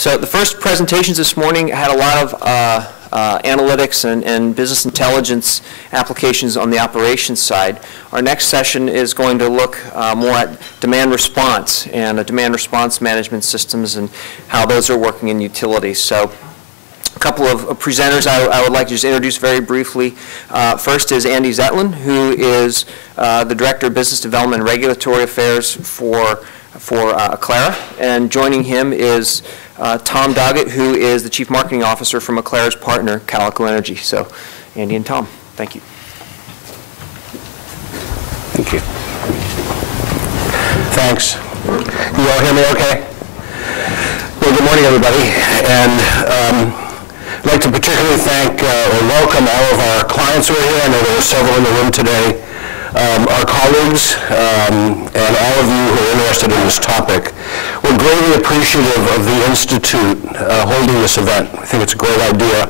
So the first presentations this morning had a lot of analytics and business intelligence applications on the operations side. Our next session is going to look more at demand response and demand response management systems and how those are working in utilities. So a couple of presenters I would like to just introduce very briefly. First is Andy Zetlin, who is the Director of Business Development and Regulatory Affairs for Aclara, and joining him is Tom Doggett, who is the Chief Marketing Officer from Aclara's partner, Calico Energy. So, Andy and Tom, thank you. Thank you. Thanks. Can you all hear me okay? Well, good morning, everybody. And I'd like to particularly thank or welcome all of our clients who are here. I know there are several in the room today. Our colleagues, and all of you who are interested in this topic. We're greatly appreciative of the Institute holding this event. I think it's a great idea,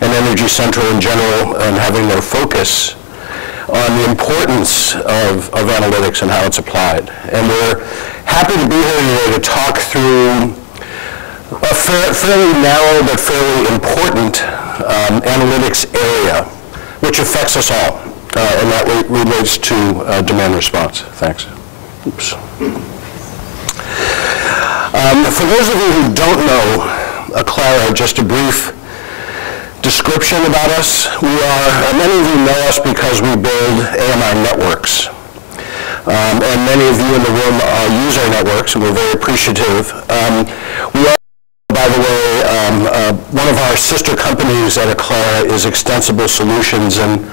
and Energy Central in general, and having their focus on the importance of analytics and how it's applied. And we're happy to be here today to talk through a fairly narrow but fairly important analytics area, which affects us all. And that relates to demand response. Thanks. Oops. For those of you who don't know Aclara, just a brief description about us. Many of you know us because we build AMI networks. And many of you in the room use our networks, and we're very appreciative. We are, by the way, one of our sister companies at Aclara is Extensible Solutions, and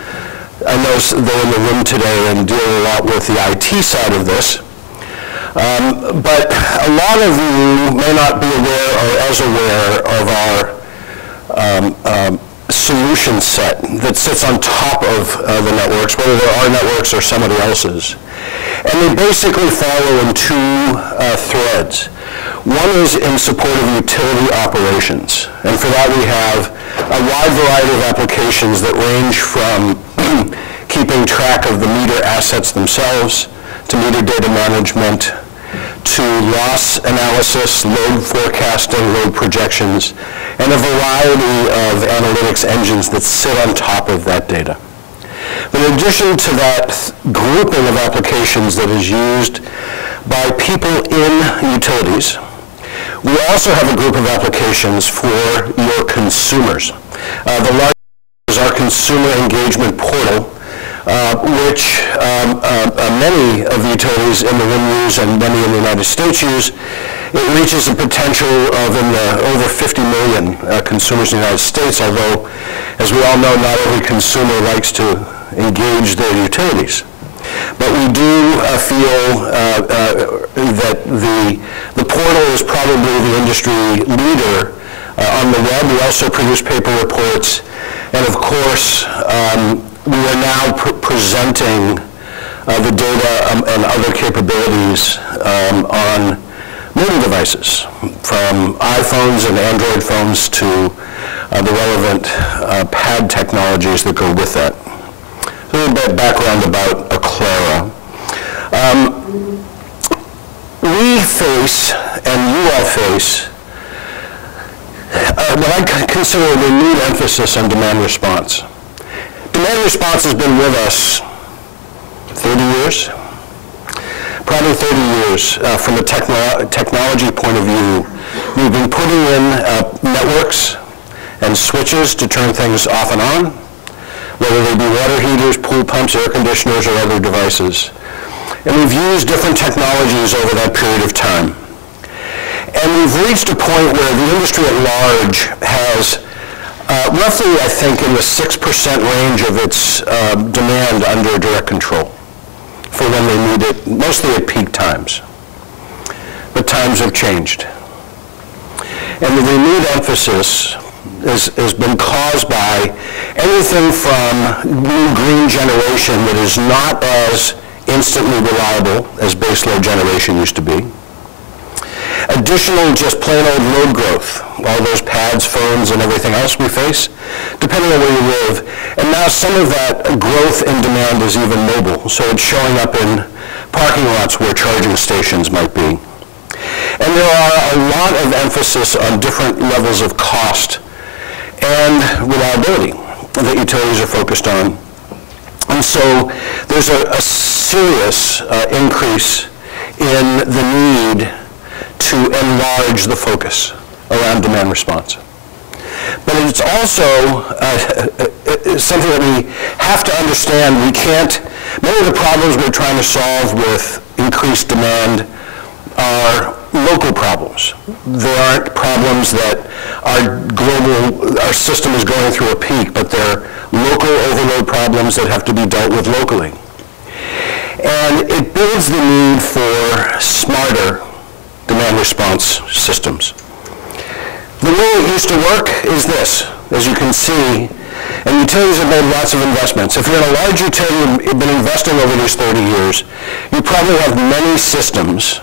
I know they're in the room today and deal a lot with the IT side of this. But a lot of you may not be aware or as aware of our solution set that sits on top of the networks, whether they're our networks or somebody else's. And they basically follow in two threads. One is in support of utility operations. And for that we have a wide variety of applications that range from keeping track of the meter assets themselves, to meter data management, to loss analysis, load forecasting, load projections, and a variety of analytics engines that sit on top of that data. But in addition to that grouping of applications that is used by people in utilities, we also have a group of applications for your consumers. The largest is our consumer engagement portal, which many of the utilities in the room use and many in the United States use. It reaches a potential of over 50 million consumers in the United States, although, as we all know, not every consumer likes to engage their utilities. But we do feel that the portal is probably the industry leader on the web. We also produce paper reports, and of course, we are now presenting the data and other capabilities on mobile devices, from iPhones and Android phones to the relevant pad technologies that go with that. So a little bit of background about Aclara. We face, and you all face, what I consider a renewed emphasis on demand response. Demand response has been with us 30 years, probably 30 years. From a technology point of view, we've been putting in networks and switches to turn things off and on, whether they be water heaters, pool pumps, air conditioners, or other devices. And we've used different technologies over that period of time. And we've reached a point where the industry at large has roughly, I think, in the 6% range of its demand under direct control for when they need it, mostly at peak times. But times have changed. And the renewed emphasis has been caused by anything from new green generation that is not as instantly reliable as baseload generation used to be. Additional just plain old load growth, all those pads, phones, and everything else we face, depending on where you live. And now some of that growth in demand is even mobile, so it's showing up in parking lots where charging stations might be. And there are a lot of emphasis on different levels of cost and reliability that utilities are focused on. And so there's a serious increase in the need to enlarge the focus around demand response. But it's also something that we have to understand. Many of the problems we're trying to solve with increased demand are local problems. They aren't problems that our system is going through a peak, but they're local overload problems that have to be dealt with locally. And it builds the need for smarter demand response systems. The way it used to work is this, as you can see, and utilities have made lots of investments. If you're in a large utility, you've been investing over these 30 years, you probably have many systems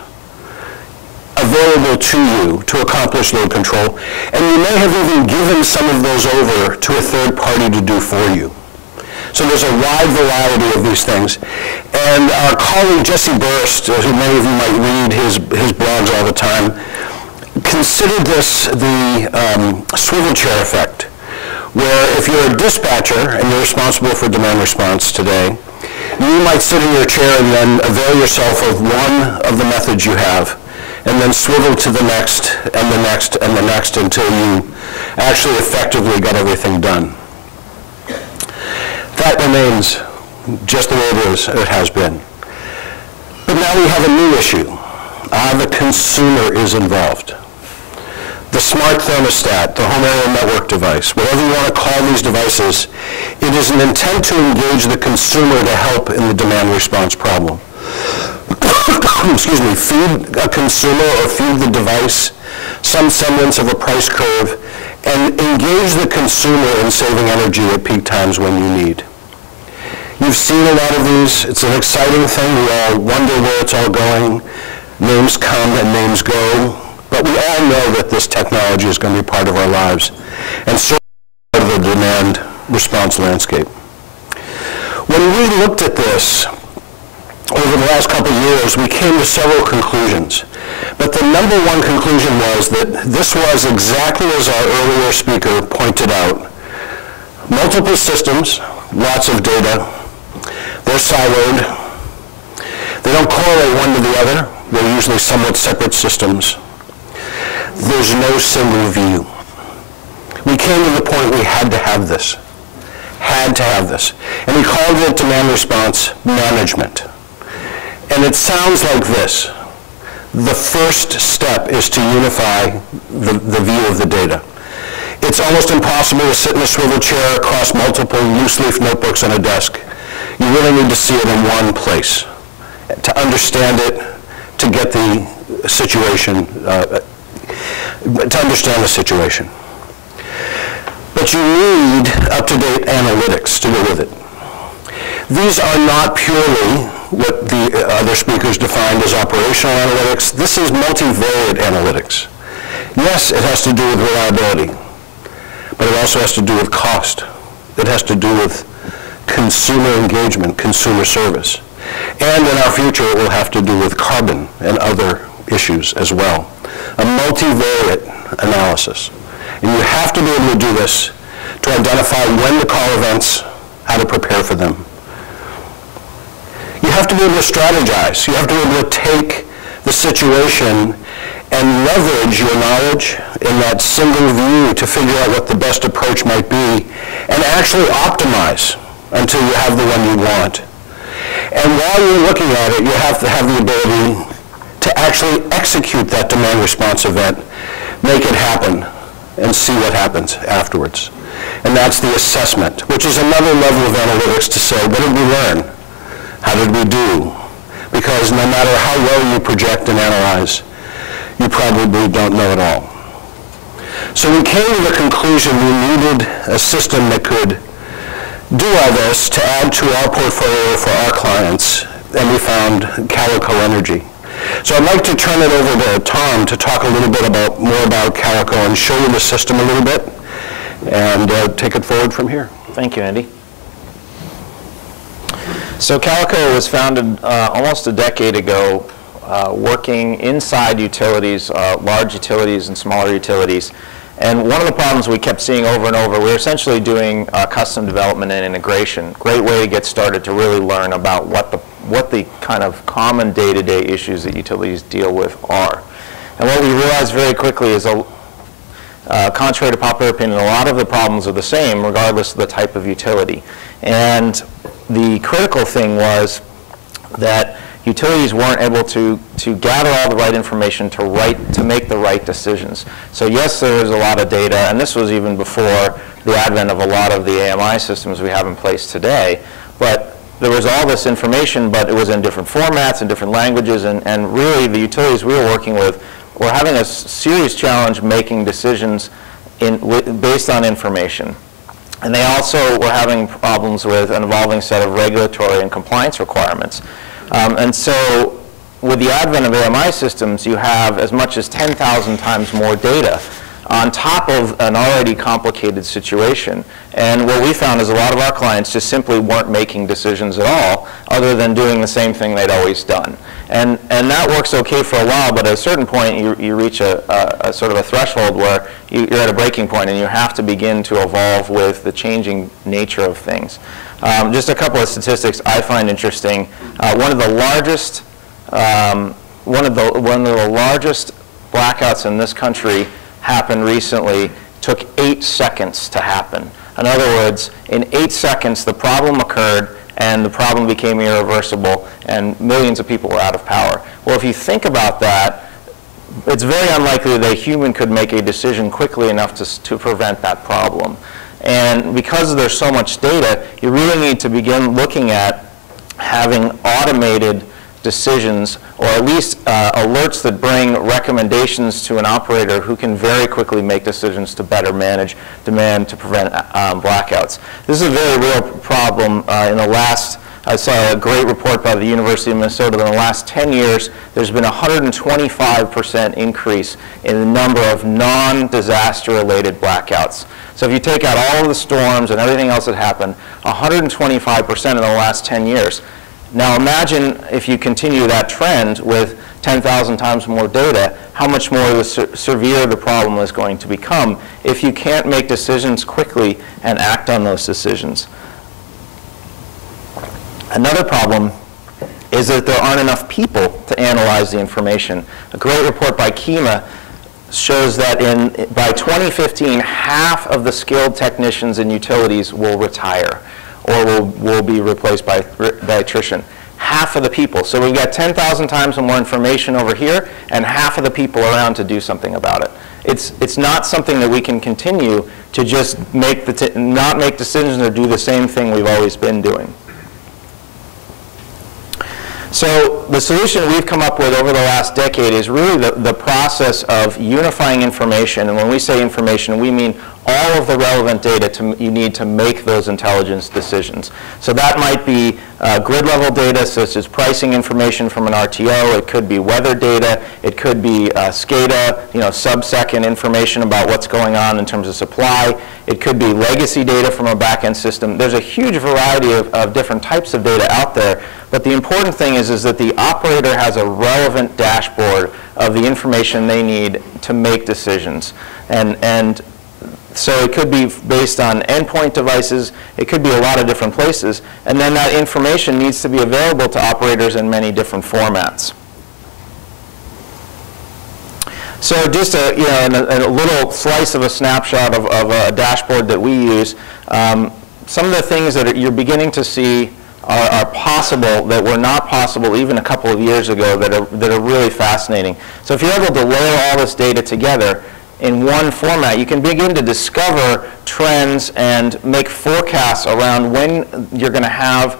available to you to accomplish load control, and you may have even given some of those over to a third party to do for you. So there's a wide variety of these things. And our colleague Jesse Burst, who many of you might read his blogs all the time, considered this the swivel chair effect, where if you're a dispatcher and you're responsible for demand response today, you might sit in your chair and then avail yourself of one of the methods you have, and then swivel to the next, and the next, and the next, until you actually effectively got everything done. That remains just the way it has been. But now we have a new issue. The consumer is involved. The smart thermostat, the home area network device, whatever you want to call these devices, it is an intent to engage the consumer to help in the demand response problem. Excuse me, feed a consumer or feed the device some semblance of a price curve and engage the consumer in saving energy at peak times when you need. You've seen a lot of these. It's an exciting thing. We all wonder where it's all going. Names come and names go. But we all know that this technology is going to be part of our lives and certainly part of the demand response landscape. When we looked at this over the last couple of years, we came to several conclusions. But the number one conclusion was that this was exactly as our earlier speaker pointed out. Multiple systems, lots of data. They're siloed. They don't correlate one to the other. They're usually somewhat separate systems. There's no single view. We came to the point we had to have this. Had to have this. And we called it demand response management. And it sounds like this. The first step is to unify the view of the data. It's almost impossible to sit in a swivel chair across multiple loose leaf notebooks on a desk. You really need to see it in one place to understand it, to get the situation, to understand the situation. But you need up-to-date analytics to go with it. These are not purely what the other speakers defined as operational analytics. This is multivariate analytics. Yes, it has to do with reliability, but it also has to do with cost. It has to do with consumer engagement, consumer service. And in our future, it will have to do with carbon and other issues as well. A multivariate analysis. And you have to be able to do this to identify when to call events, how to prepare for them. You have to be able to strategize. You have to be able to take the situation and leverage your knowledge in that single view to figure out what the best approach might be and actually optimize until you have the one you want. And while you're looking at it, you have to have the ability to actually execute that demand response event, make it happen, and see what happens afterwards. And that's the assessment, which is another level of analytics to say, what did we learn? How did we do? Because no matter how well you project and analyze, you probably don't know it all. So we came to the conclusion we needed a system that could do all this to add to our portfolio for our clients, and we found Calico Energy. So I'd like to turn it over to Tom to talk a little bit more about Calico and show you the system a little bit, and take it forward from here. Thank you, Andy. So Calico was founded almost a decade ago working inside utilities, large utilities and smaller utilities. And one of the problems we kept seeing over and over, we were essentially doing custom development and integration. Great way to get started to really learn about what the kind of common day-to-day issues that utilities deal with are. And what we realized very quickly is, contrary to popular opinion, a lot of the problems are the same regardless of the type of utility. And the critical thing was that utilities weren't able to gather all the right information to make the right decisions. So yes, there was a lot of data, and this was even before the advent of a lot of the AMI systems we have in place today, but there was all this information, but it was in different formats and different languages, and really the utilities we were working with were having a serious challenge making decisions based on information. And they also were having problems with an evolving set of regulatory and compliance requirements. And so with the advent of AMI systems, you have as much as 10,000 times more data on top of an already complicated situation. And what we found is a lot of our clients just simply weren't making decisions at all, other than doing the same thing they'd always done. And that works okay for a while, but at a certain point you reach a sort of a threshold where you're at a breaking point and you have to begin to evolve with the changing nature of things. Just a couple of statistics I find interesting. One of the largest blackouts in this country happened recently. Took 8 seconds to happen. In other words, in 8 seconds the problem occurred and the problem became irreversible and millions of people were out of power. Well, if you think about that, it's very unlikely that a human could make a decision quickly enough to prevent that problem. And because there's so much data, you really need to begin looking at having automated decisions, or at least alerts that bring recommendations to an operator who can very quickly make decisions to better manage demand to prevent blackouts. This is a very real problem. I saw a great report by the University of Minnesota that in the last 10 years, there's been a 125% increase in the number of non-disaster related blackouts. So if you take out all of the storms and everything else that happened, 125% in the last 10 years. Now imagine if you continue that trend with 10,000 times more data, how much more severe the problem is going to become if you can't make decisions quickly and act on those decisions. Another problem is that there aren't enough people to analyze the information. A great report by Kima shows that by 2015, half of the skilled technicians in utilities will retire or will be replaced by attrition. Half of the people. So we've got 10,000 times more information over here and half of the people around to do something about it. It's not something that we can continue to just not make decisions or do the same thing we've always been doing. So the solution we've come up with over the last decade is really the process of unifying information. And when we say information, we mean all of the relevant data you need to make those intelligence decisions. So that might be grid level data such as pricing information from an RTO. It could be weather data. It could be SCADA, sub-second information about what's going on in terms of supply. It could be legacy data from a back-end system. There's a huge variety of different types of data out there. But the important thing is that the operator has a relevant dashboard of the information they need to make decisions. And so it could be based on endpoint devices. It could be a lot of different places. And then that information needs to be available to operators in many different formats. So just a little slice of a snapshot of a dashboard that we use. Some of the things that you're beginning to see are possible that were not possible even a couple of years ago that are really fascinating. So if you're able to layer all this data together in one format, you can begin to discover trends and make forecasts around when you're going to have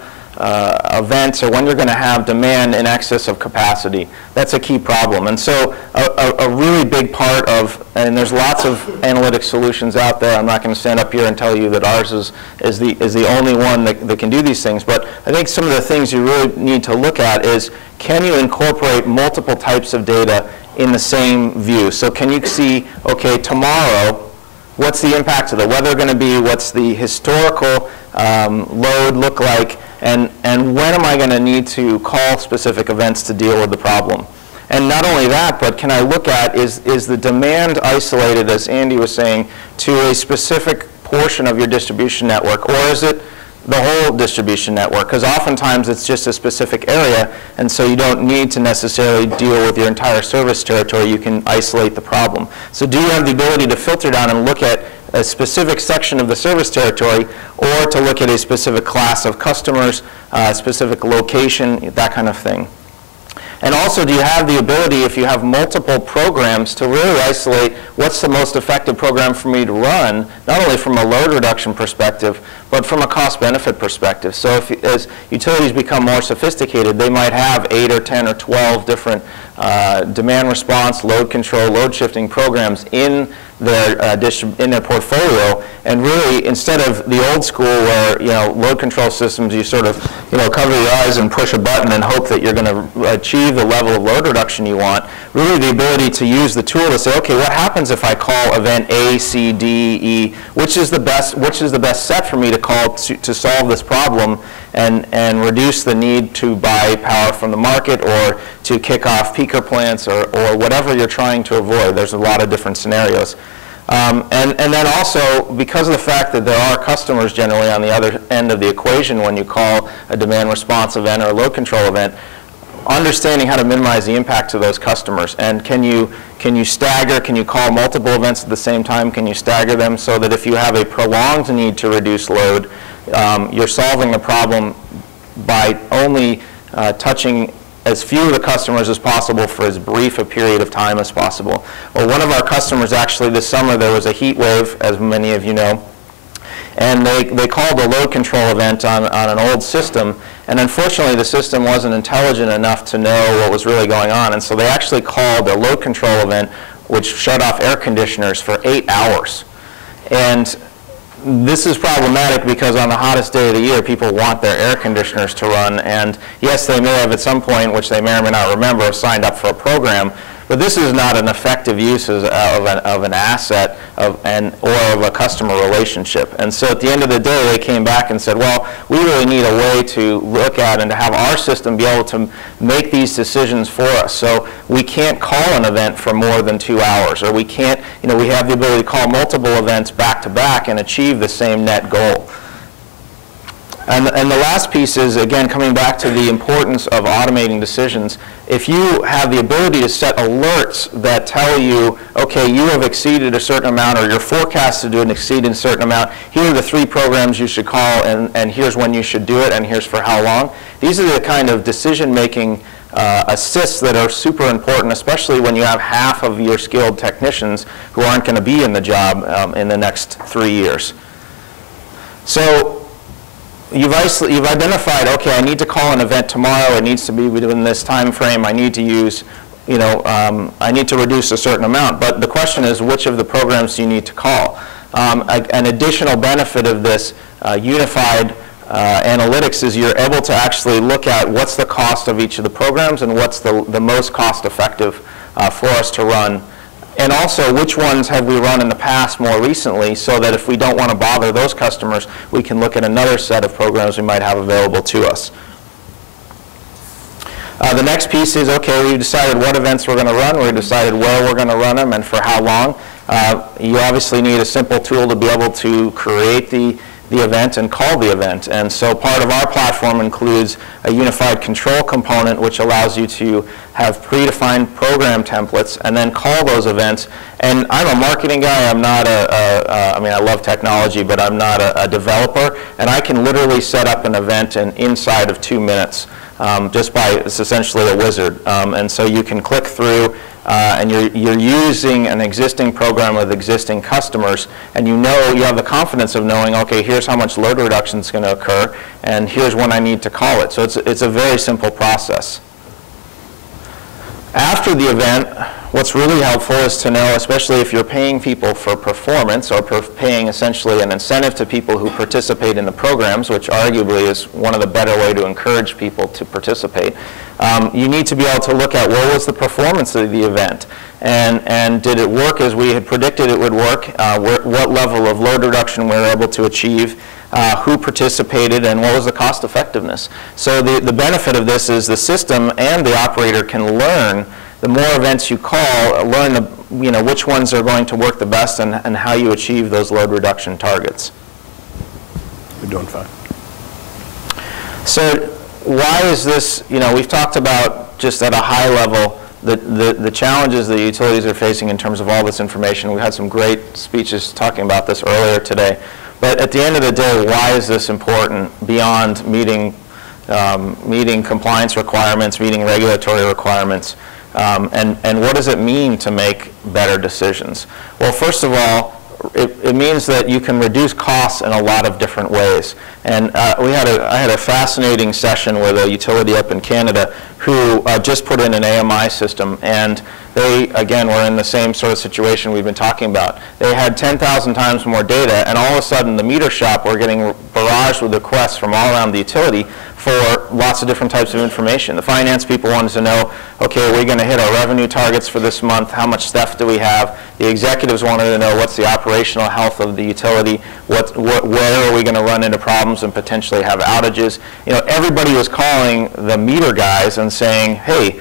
events or when you're going to have demand in excess of capacity. That's a key problem. And so a really big part of, and there's lots of analytic solutions out there. I'm not going to stand up here and tell you that ours is the only one that can do these things. But I think some of the things you really need to look at is, can you incorporate multiple types of data in the same view? So can you see, okay, tomorrow, what's the impact of the weather going to be? What's the historical load look like? and when am I going to need to call specific events to deal with the problem? And not only that, but can I look at, is the demand isolated, as Andy was saying, to a specific portion of your distribution network, or is it the whole distribution network? Because oftentimes it's just a specific area, and so you don't need to necessarily deal with your entire service territory. You can isolate the problem. So do you have the ability to filter down and look at a specific section of the service territory, or to look at a specific class of customers, a specific location, that kind of thing? And also, do you have the ability, if you have multiple programs, to really isolate what's the most effective program for me to run, not only from a load reduction perspective, but from a cost-benefit perspective? So as utilities become more sophisticated, they might have 8 or 10 or 12 different demand response, load control, load shifting programs in their portfolio, and really, instead of the old school where, load control systems, you sort of, cover your eyes and push a button and hope that you're going to achieve the level of load reduction you want, really the ability to use the tool to say, okay, what happens if I call event A, C, D, E, which is the best set for me to call to solve this problem and reduce the need to buy power from the market or to kick off peaker plants or whatever you're trying to avoid. There's a lot of different scenarios. And then also, because of the fact that there are customers generally on the other end of the equation when you call a demand response event or a load control event, understanding how to minimize the impact to those customers. And can you stagger, can you call multiple events at the same time? Can you stagger them so that if you have a prolonged need to reduce load, you're solving the problem by only touching as few of the customers as possible for as brief a period of time as possible. Well, one of our customers, actually this summer, there was a heat wave, as many of you know, and they called a load control event on an old system, and unfortunately the system wasn't intelligent enough to know what was really going on, and so they actually called a load control event which shut off air conditioners for 8 hours. And this is problematic because on the hottest day of the year, people want their air conditioners to run, and yes, they may have at some point, which they may or may not remember, signed up for a program, but this is not an effective use of an asset or of a customer relationship. And so at the end of the day, they came back and said, well, we really need a way to look at and to have our system be able to make these decisions for us. So we can't call an event for more than 2 hours, or we can't, we have the ability to call multiple events back to back and achieve the same net goal. And the last piece is, again, coming back to the importance of automating decisions. If you have the ability to set alerts that tell you, okay, you have exceeded a certain amount, or you're forecasted to exceed a certain amount, here are the 3 programs you should call, and here's when you should do it, and here's for how long. These are the kind of decision-making assists that are super important, especially when you have half of your skilled technicians who aren't going to be in the job in the next 3 years. So you've identified, okay, I need to call an event tomorrow. It needs to be within this time frame. I need to use, I need to reduce a certain amount. But the question is, which of the programs do you need to call? An additional benefit of this unified analytics is you're able to actually look at what's the cost of each of the programs and what's the most cost effective for us to run. And also, which ones have we run in the past more recently, so that if we don't want to bother those customers, we can look at another set of programs we might have available to us. The next piece is, okay, we've decided what events we're going to run, we've decided where we're going to run them and for how long. You obviously need a simple tool to be able to create the event and call the event. And so part of our platform includes a unified control component which allows you to have predefined program templates and then call those events. And I'm a marketing guy. I'm not I mean, I love technology, but I'm not a developer. And I can literally set up an event inside of 2 minutes just by, it's essentially a wizard. And so you can click through and you're using an existing program with existing customers, and you have the confidence of knowing, okay, here's how much load reduction is going to occur, and here's when I need to call it. So it's a very simple process. After the event, What's really helpful is to know, especially if you're paying people for performance or paying essentially an incentive to people who participate in the programs, which arguably is one of the better way to encourage people to participate. You need to be able to look at what was the performance of the event, and did it work as we had predicted it would work, what level of load reduction we were able to achieve, who participated, and what was the cost effectiveness. So the benefit of this is the system and the operator can learn. The more events you call, learn which ones are going to work the best and how you achieve those load reduction targets. You're doing fine. So why is this, we've talked about just at a high level the challenges the utilities are facing in terms of all this information. We had some great speeches talking about this earlier today. But at the end of the day, why is this important beyond meeting compliance requirements, meeting regulatory requirements? And what does it mean to make better decisions? Well, first of all, it means that you can reduce costs in a lot of different ways. And I had a fascinating session with a utility up in Canada who just put in an AMI system, and they, again, were in the same sort of situation we've been talking about. They had 10,000 times more data, and all of a sudden the meter shop were getting barraged with requests from all around the utility for lots of different types of information. The finance people wanted to know, okay, are we going to hit our revenue targets for this month? How much theft do we have? The executives wanted to know what's the operational health of the utility, where are we going to run into problems and potentially have outages. Everybody was calling the meter guys and saying, hey,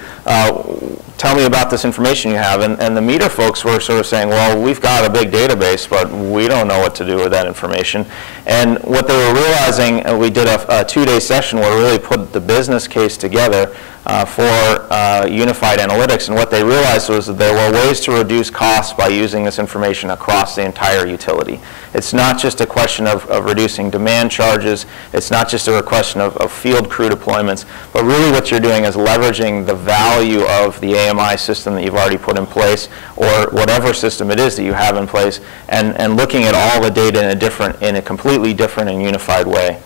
tell me about this information you have. And the meter folks were sort of saying, well, we've got a big database, but we don't know what to do with that information. And what they were realizing, we did a two-day session where we really put the business case together for unified analytics, and what they realized was that there were ways to reduce costs by using this information across the entire utility. It's not just a question of reducing demand charges, it's not just a question of field crew deployments, but really what you're doing is leveraging the value of the AMI system that you've already put in place, or whatever system it is that you have in place, and looking at all the data in a completely different and unified way.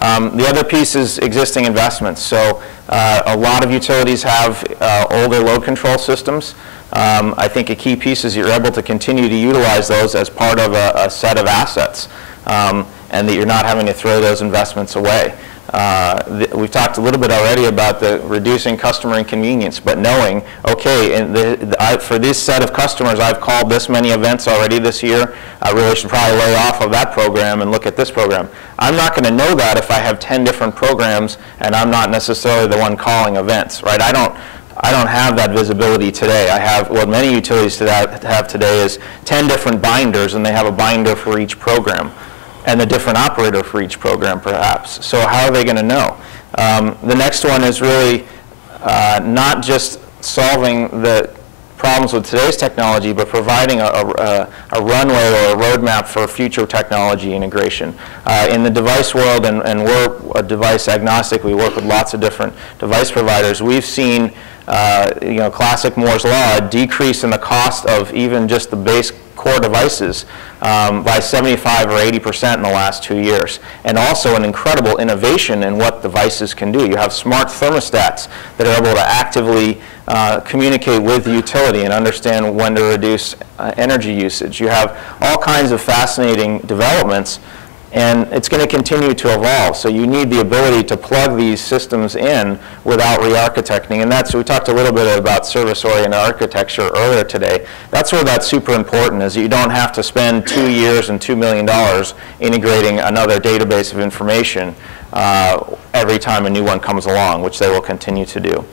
The other piece is existing investments. So a lot of utilities have older load control systems. I think a key piece is you're able to continue to utilize those as part of a set of assets, and that you're not having to throw those investments away. We've talked a little bit already about the reducing customer inconvenience, but knowing, okay, for this set of customers, I've called this many events already this year. I really should probably lay off of that program and look at this program. I'm not going to know that if I have 10 different programs and I'm not necessarily the one calling events, right? I don't have that visibility today. I have, what many utilities have today is 10 different binders, and they have a binder for each program, and a different operator for each program, perhaps. So how are they going to know? The next one is really not just solving the problems with today's technology, but providing a runway or a roadmap for future technology integration. In the device world, and we're a device agnostic, we work with lots of different device providers, we've seen classic Moore's Law, a decrease in the cost of even just the base core devices by 75 or 80% in the last 2 years. And also an incredible innovation in what devices can do. You have smart thermostats that are able to actively communicate with the utility and understand when to reduce energy usage. You have all kinds of fascinating developments, and it's going to continue to evolve. So you need the ability to plug these systems in without re-architecting. And we talked a little bit about service-oriented architecture earlier today. That's where that's super important, is you don't have to spend 2 years and $2 million integrating another database of information every time a new one comes along, which they will continue to do.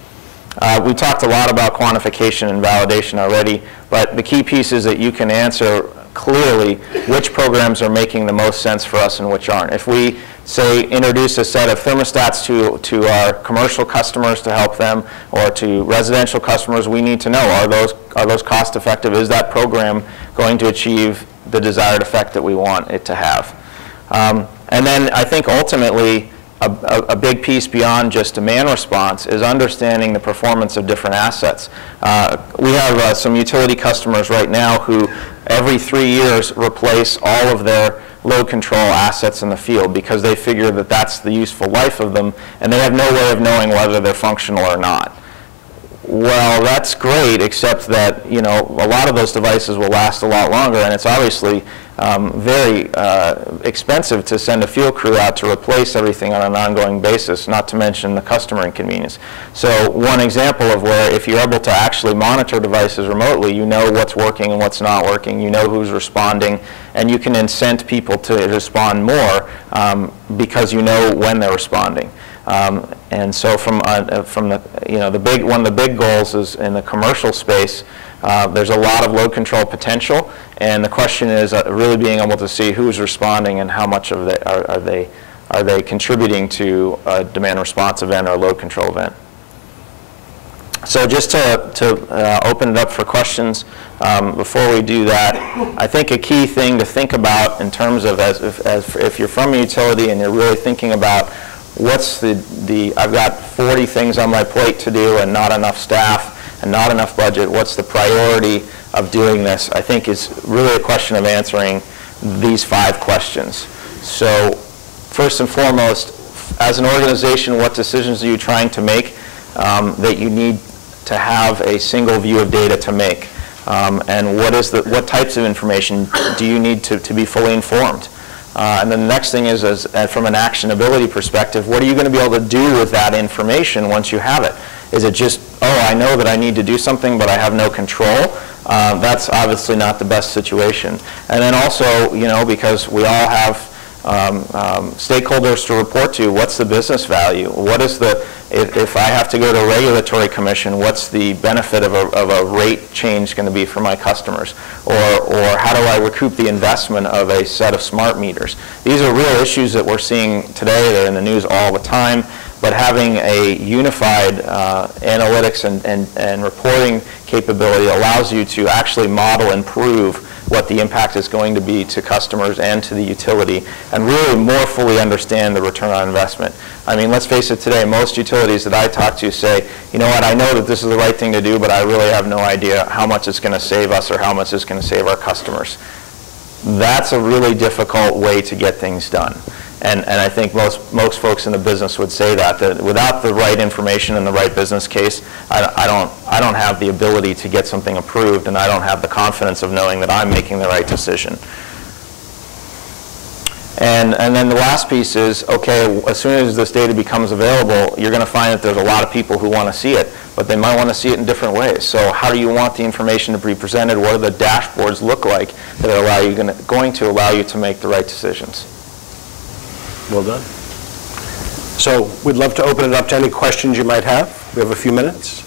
We talked a lot about quantification and validation already, but the key piece is that you can answer clearly which programs are making the most sense for us and which aren't. If we, say, introduce a set of thermostats to our commercial customers to help them, or to residential customers, we need to know, are those cost effective? Is that program going to achieve the desired effect that we want it to have? And then I think ultimately, a big piece beyond just demand response is understanding the performance of different assets. We have some utility customers right now who every 3 years replace all of their load control assets in the field because they figure that that's the useful life of them, and they have no way of knowing whether they're functional or not. Well, that's great, except that, you know, a lot of those devices will last a lot longer, and it's obviously very expensive to send a field crew out to replace everything on an ongoing basis, not to mention the customer inconvenience. So one example of where if you're able to actually monitor devices remotely, you know what's working and what's not working, you know who's responding, and you can incent people to respond more because you know when they're responding. And so from the, you know, one of the big goals is in the commercial space, there's a lot of load control potential, and the question is really being able to see who's responding and how much of are they contributing to a demand response event or a load control event. So just to open it up for questions, before we do that, I think a key thing to think about in terms of if you're from a utility and you're really thinking about what's I've got 40 things on my plate to do and not enough staff and not enough budget, what's the priority of doing this, I think is really a question of answering these 5 questions. So first and foremost, as an organization, what decisions are you trying to make that you need to have a single view of data to make? And what types of information do you need to be fully informed? And then the next thing is from an actionability perspective, what are you going to be able to do with that information once you have it? Is it just, oh, I know that I need to do something, but I have no control? That's obviously not the best situation. And then also, you know, because we all have stakeholders to report to, what's the business value? What is if I have to go to a regulatory commission, what's the benefit of a rate change going to be for my customers? Or how do I recoup the investment of a set of smart meters? These are real issues that we're seeing today. They're in the news all the time. But having a unified analytics and reporting capability allows you to actually model and prove what the impact is going to be to customers and to the utility, and really more fully understand the return on investment. I mean, let's face it, today most utilities that I talk to say, you know what, I know that this is the right thing to do, but I really have no idea how much it's going to save us or how much it's going to save our customers. That's a really difficult way to get things done. And I think most folks in the business would say that without the right information and the right business case, I don't have the ability to get something approved, and I don't have the confidence of knowing that I'm making the right decision. And then the last piece is, okay, as soon as this data becomes available, you're going to find that there's a lot of people who want to see it, but they might want to see it in different ways. So how do you want the information to be presented? What do the dashboards look like that are going to allow you to make the right decisions? Well done. So we'd love to open it up to any questions you might have. We have a few minutes.